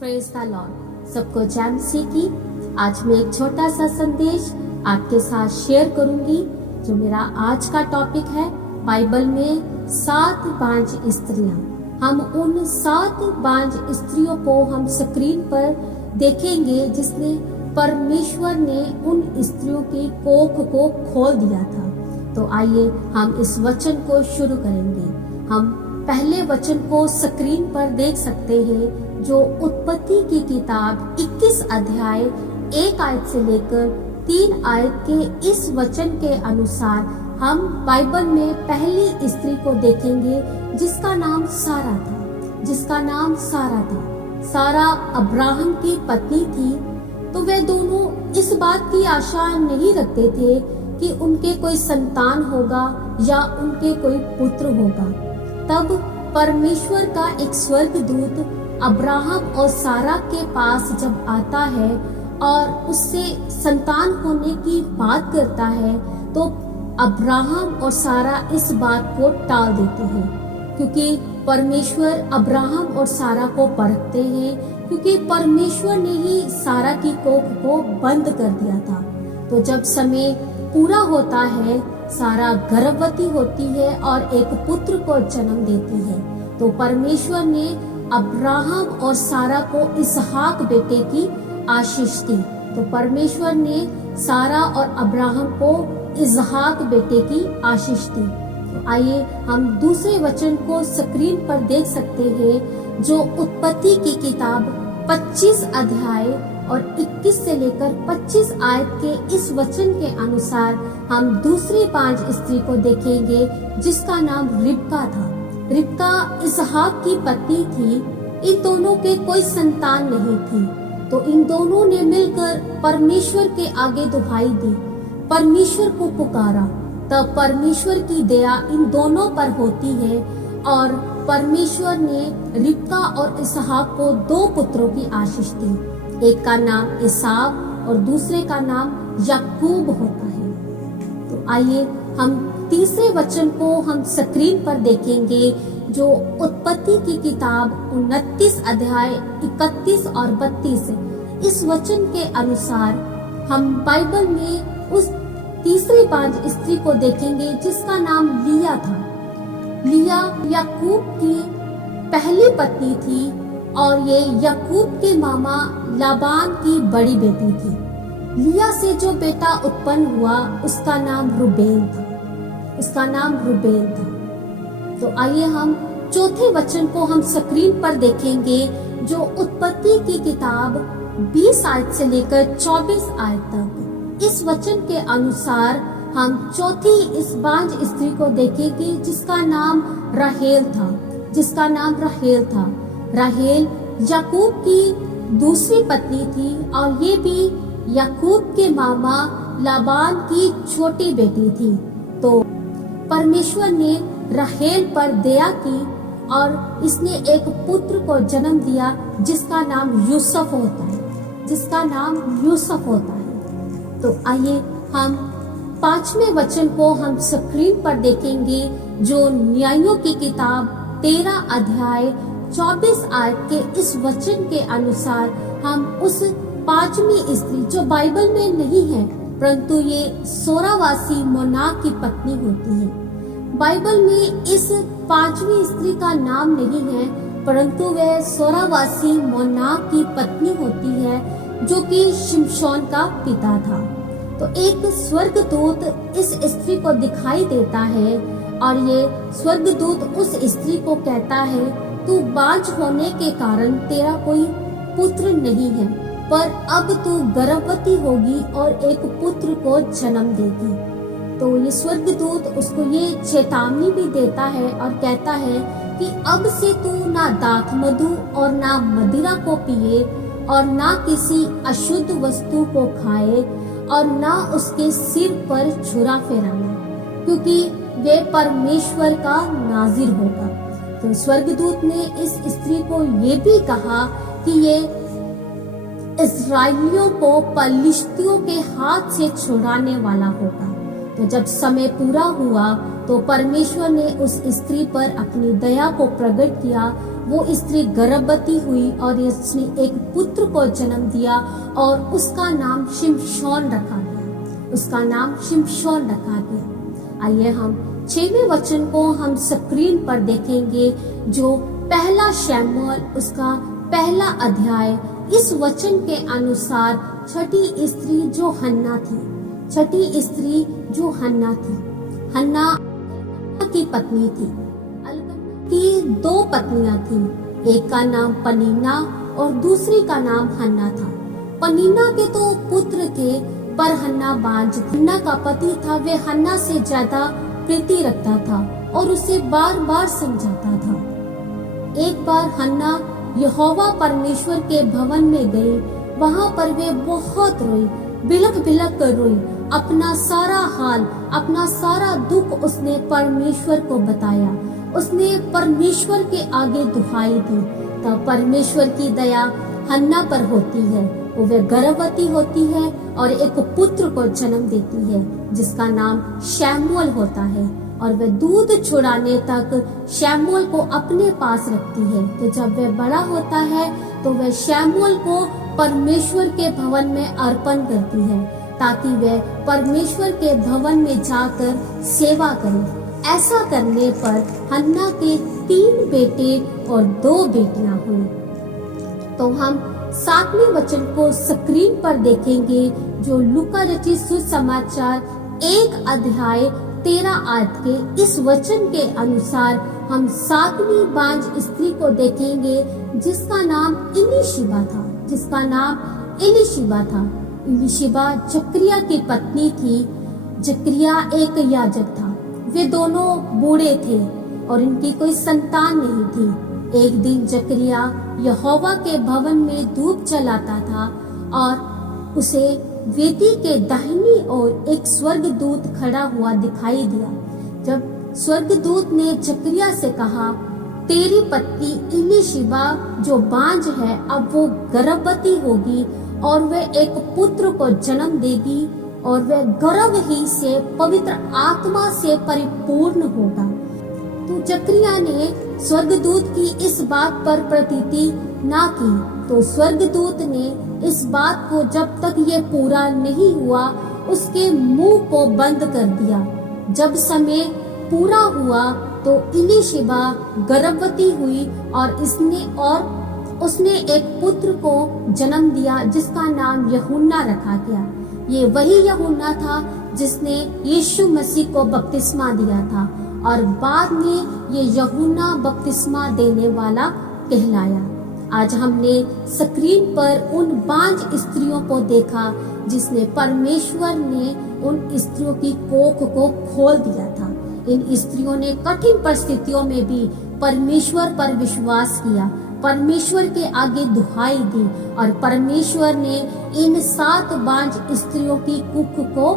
Praise the Lord. सबको जय मसीह की। आज मैं एक छोटा सा संदेश आपके साथ शेयर करूंगी। जो मेरा आज का टॉपिक है, बाइबल में 7 बांझ स्त्रियां। हम उन 7 बांझ स्त्रियों को हम स्क्रीन पर देखेंगे जिसने परमेश्वर ने उन स्त्रियों की कोख को खोल दिया था। तो आइए हम इस वचन को शुरू करेंगे। हम पहले वचन को स्क्रीन पर देख सकते हैं, जो उत्पत्ति की किताब 21 अध्याय 1 आयत से लेकर 3 आयत के इस वचन के अनुसार हम बाइबल में पहली स्त्री को देखेंगे जिसका नाम सारा था। सारा अब्राहम की पत्नी थी। तो वे दोनों इस बात की आशा नहीं रखते थे कि उनके कोई संतान होगा या उनके कोई पुत्र होगा। तब परमेश्वर का एक स्वर्गदूत अब्राहम और सारा के पास जब आता है और उससे संतान होने की बात करता है, तो अब्राहम और सारा इस बात को टाल देते हैं, क्योंकि परमेश्वर अब्राहम और सारा को परखते हैं, क्योंकि परमेश्वर ने ही सारा की कोख को बंद कर दिया था। तो जब समय पूरा होता है, सारा गर्भवती होती है और एक पुत्र को जन्म देती है। तो परमेश्वर ने अब्राहम और सारा को इसहाक बेटे की आशीष दी। तो परमेश्वर ने सारा और अब्राहम को इसहाक बेटे की आशीष दी। तो आइए हम दूसरे वचन को स्क्रीन पर देख सकते हैं, जो उत्पत्ति की किताब 25 अध्याय और 21 से लेकर 25 आयत के इस वचन के अनुसार हम दूसरी बांझ स्त्री को देखेंगे जिसका नाम रिबका था। रिबका इसहाक की पत्नी थी। इन दोनों के कोई संतान नहीं थी। तो इन दोनों ने मिलकर परमेश्वर के आगे दुहाई दी, परमेश्वर को पुकारा। तब परमेश्वर की दया इन दोनों पर होती है और परमेश्वर ने रिबका और इसहाक को 2 पुत्रों की आशीष दी। एक का नाम एसाव और दूसरे का नाम याकूब होता है। तो आइए हम तीसरे वचन को हम स्क्रीन पर देखेंगे, जो उत्पत्ति की किताब 29 अध्याय 31 और 32। इस वचन के अनुसार हम बाइबल में उस तीसरी बांझ स्त्री को देखेंगे जिसका नाम लिया था। लिया याकूब की पहली पत्नी थी और ये याकूब के मामा लाबान की बड़ी बेटी थी। लिया से जो बेटा उत्पन्न हुआ उसका नाम रूबेन था। तो आइए हम चौथे वचन को हम स्क्रीन पर देखेंगे, जो उत्पत्ति की किताब 20 आयत से लेकर 24 आयत तक। इस वचन के अनुसार हम चौथी इस बांझ स्त्री को देखेंगे जिसका नाम राहेल था। राहेल याकूब की दूसरी पत्नी थी और ये भी याकूब के मामा लाबान की छोटी बेटी थी। तो परमेश्वर ने राहेल पर दया की और इसने एक पुत्र को जन्म दिया जिसका नाम यूसुफ होता है। तो आइए हम 5वें वचन को हम स्क्रीन पर देखेंगे, जो न्यायों की किताब 13 अध्याय 24 आयत के इस वचन के अनुसार हम उस 5वीं स्त्री, जो बाइबल में नहीं है परंतु ये सोरावासी मोनाक की पत्नी होती है। बाइबल में इस 5वीं स्त्री का नाम नहीं है परंतु वह सोरावासी मोनाक की पत्नी होती है, जो कि शिमशोन का पिता था। तो एक स्वर्गदूत इस स्त्री को दिखाई देता है और ये स्वर्गदूत उस स्त्री को कहता है, तू बांझ होने के कारण तेरा कोई पुत्र नहीं है, पर अब तू गर्भवती होगी और एक पुत्र को जन्म देगी। तो ये स्वर्गदूत उसको ये चेतावनी भी देता है और कहता है कि अब से तू ना दाख मधु और ना मदिरा को पिए और ना किसी अशुद्ध वस्तु को खाए और ना उसके सिर पर छुरा फेराना, क्योंकि वे परमेश्वर का नाजिर होगा। तो स्वर्गदूत ने इस स्त्री को ये भी कहा कि ये इस्राएलियों को पलिश्तियों के हाथ से छुड़ाने वाला होगा। तो जब समय पूरा हुआ तो परमेश्वर ने उस स्त्री पर अपनी दया को प्रकट किया। वो स्त्री गर्भवती हुई और उसने एक पुत्र को जन्म दिया और उसका नाम शिमशोन रखा गया। उसका नाम शिमशोन रखा गया। आइए हम 6वें वचन को हम स्क्रीन पर देखेंगे, जो पहला शमूएल उसका पहला अध्याय। इस वचन के अनुसार छठी स्त्री जो हन्ना थी, छठी स्त्री जो हन्ना थी, हन्ना की पत्नी थी। एल्काना की 2 पत्नियां थी, एक का नाम पनीना और दूसरी का नाम हन्ना था। पनीना के तो पुत्र थे, पर हन्ना बांझ थी। हन्ना का पति था, वे हन्ना से ज्यादा प्रीति रखता था और उसे बार बार समझाता था। एक बार हन्ना यहोवा परमेश्वर के भवन में गई। वहाँ पर वे बहुत रोई, बिलख बिलख कर रोई। अपना सारा हाल, अपना सारा दुख उसने परमेश्वर को बताया। उसने परमेश्वर के आगे दुहाई दी। तब परमेश्वर की दया हन्ना पर होती है। वो गर्भवती होती है और एक पुत्र को जन्म देती है जिसका नाम शमूएल होता है, और वह दूध छुड़ाने तक शमूएल को अपने पास रखती है। तो जब वह बड़ा होता है तो वह शमूएल को परमेश्वर के भवन में अर्पण करती है, ताकि वह परमेश्वर के भवन में जाकर सेवा करे। ऐसा करने पर हन्ना के 3 बेटे और 2 बेटियां हुई। तो हम 7वें वचन को स्क्रीन पर देखेंगे, जो लूका रचित सुसमाचार 1 अध्याय 13 आयत के इस वचन के अनुसार हम 7वीं बांझ स्त्री को देखेंगे, जिसका नाम इलीशिबा था, जिसका नाम इलीशिबा था। इलीशिबा जकरिया की पत्नी थी। जकरिया एक याजक था। वे दोनों बूढ़े थे और इनकी कोई संतान नहीं थी। एक दिन जकरिया यहोवा के भवन में धूप जलाता था और उसे वेदी के दाहिनी ओर एक स्वर्गदूत खड़ा हुआ दिखाई दिया। जब स्वर्गदूत ने जकरिया से कहा, तेरी पत्नी इलीशिबा जो बांझ है, अब वो गर्भवती होगी और वह एक पुत्र को जन्म देगी और वह गर्भ ही से पवित्र आत्मा से परिपूर्ण होगा। तो जकरिया ने स्वर्गदूत की इस बात पर प्रतीति ना की। तो स्वर्गदूत ने इस बात को जब तक ये पूरा नहीं हुआ उसके मुंह को बंद कर दिया। जब समय पूरा हुआ तो इलीशिबा गर्भवती हुई और उसने एक पुत्र को जन्म दिया जिसका नाम यूहन्ना रखा गया। ये वही यूहन्ना था जिसने यीशु मसीह को बपतिस्मा दिया था और बाद में ये यूहन्ना बपतिस्मा देने वाला कहलाया। आज हमने स्क्रीन पर उन बांझ स्त्रियों को देखा जिसने परमेश्वर ने उन स्त्रियों की कोख को खोल दिया था। इन स्त्रियों ने कठिन परिस्थितियों में भी परमेश्वर पर विश्वास किया, परमेश्वर के आगे दुहाई दी और परमेश्वर ने इन 7 बांझ स्त्रियों की कुख को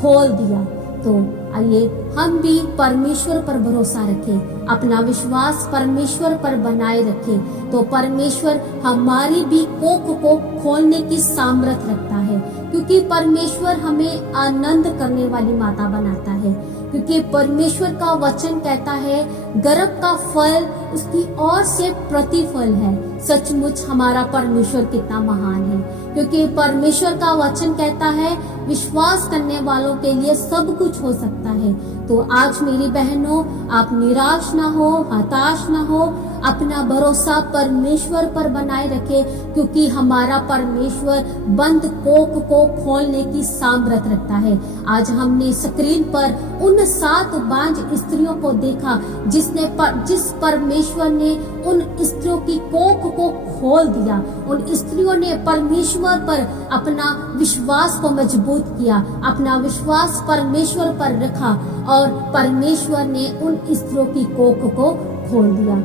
खोल दिया। तो आइए हम भी परमेश्वर पर भरोसा रखें, अपना विश्वास परमेश्वर पर बनाए रखें, तो परमेश्वर हमारी भी कोख को खोलने की सामर्थ रखता है, क्योंकि परमेश्वर हमें आनंद करने वाली माता बनाता है। क्योंकि परमेश्वर का वचन कहता है गर्भ का फल उसकी ओर से प्रतिफल है। सचमुच हमारा परमेश्वर कितना महान है, क्योंकि परमेश्वर का वचन कहता है विश्वास करने वालों के लिए सब कुछ हो सकता है। तो आज मेरी बहनों, आप निराश ना हो, हताश ना हो, अपना भरोसा परमेश्वर पर बनाए रखें, क्योंकि हमारा परमेश्वर बंद कोख को खोलने की सामर्थ रखता है। आज हमने स्क्रीन पर उन 7 बांझ स्त्रियों को देखा जिस परमेश्वर ने उन स्त्रियों की कोख को खोल दिया। उन स्त्रियों ने परमेश्वर पर अपना विश्वास को मजबूत किया, अपना विश्वास परमेश्वर पर रखा और परमेश्वर ने उन स्त्रियों की कोख को खोल दिया।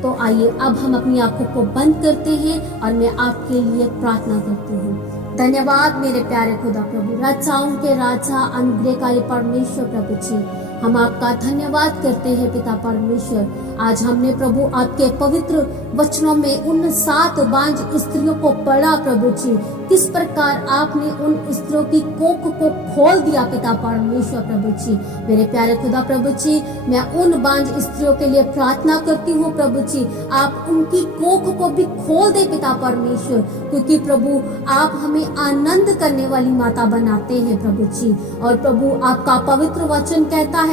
तो आइए अब हम अपनी आंखों को बंद करते हैं और मैं आपके लिए प्रार्थना करती हूँ। धन्यवाद मेरे प्यारे खुदा प्रभु, राजाओं के राजा अनुग्रहकारी परमेश्वर प्रभु जी, हम आपका धन्यवाद करते हैं पिता परमेश्वर। आज हमने प्रभु आपके पवित्र वचनों में उन 7 बांझ स्त्रियों को पढ़ा प्रभु जी, किस प्रकार आपने उन स्त्रियों की कोख को खोल दिया पिता परमेश्वर प्रभु जी। मेरे प्यारे खुदा प्रभु जी, मैं उन बांझ स्त्रियों के लिए प्रार्थना करती हूँ प्रभु जी, आप उनकी कोख को भी खोल दे पिता परमेश्वर, क्योंकि प्रभु आप हमें आनंद करने वाली माता बनाते हैं प्रभु जी। और प्रभु आपका पवित्र वचन कहता है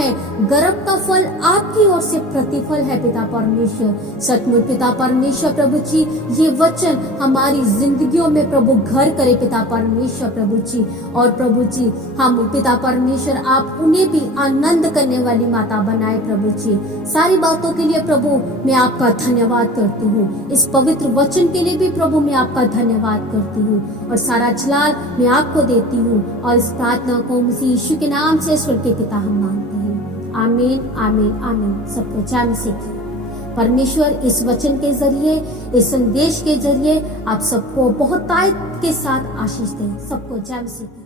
गर्भ का फल आपकी ओर से प्रतिफल है पिता परमेश्वर। सचमुच पिता परमेश्वर प्रभु जी, ये वचन हमारी जिंदगियों में प्रभु घर करे पिता परमेश्वर प्रभु जी। और प्रभु जी हम पिता परमेश्वर आप उन्हें भी आनंद करने वाली माता बनाए प्रभु जी। सारी बातों के लिए प्रभु मैं आपका धन्यवाद करती हूँ, इस पवित्र वचन के लिए भी प्रभु मैं आपका धन्यवाद करती हूँ, और सारा जलाल मैं आपको देती हूँ। और इस प्रार्थना को मसीह यीशु के नाम से स्वर्ग के पिता हम मांगते हैं, आमीन आमीन आमीन। सबको जय मसीह की। परमेश्वर इस वचन के जरिए, इस संदेश के जरिए आप सबको बहुतायत के साथ आशीष दे। सबको जय मसीह।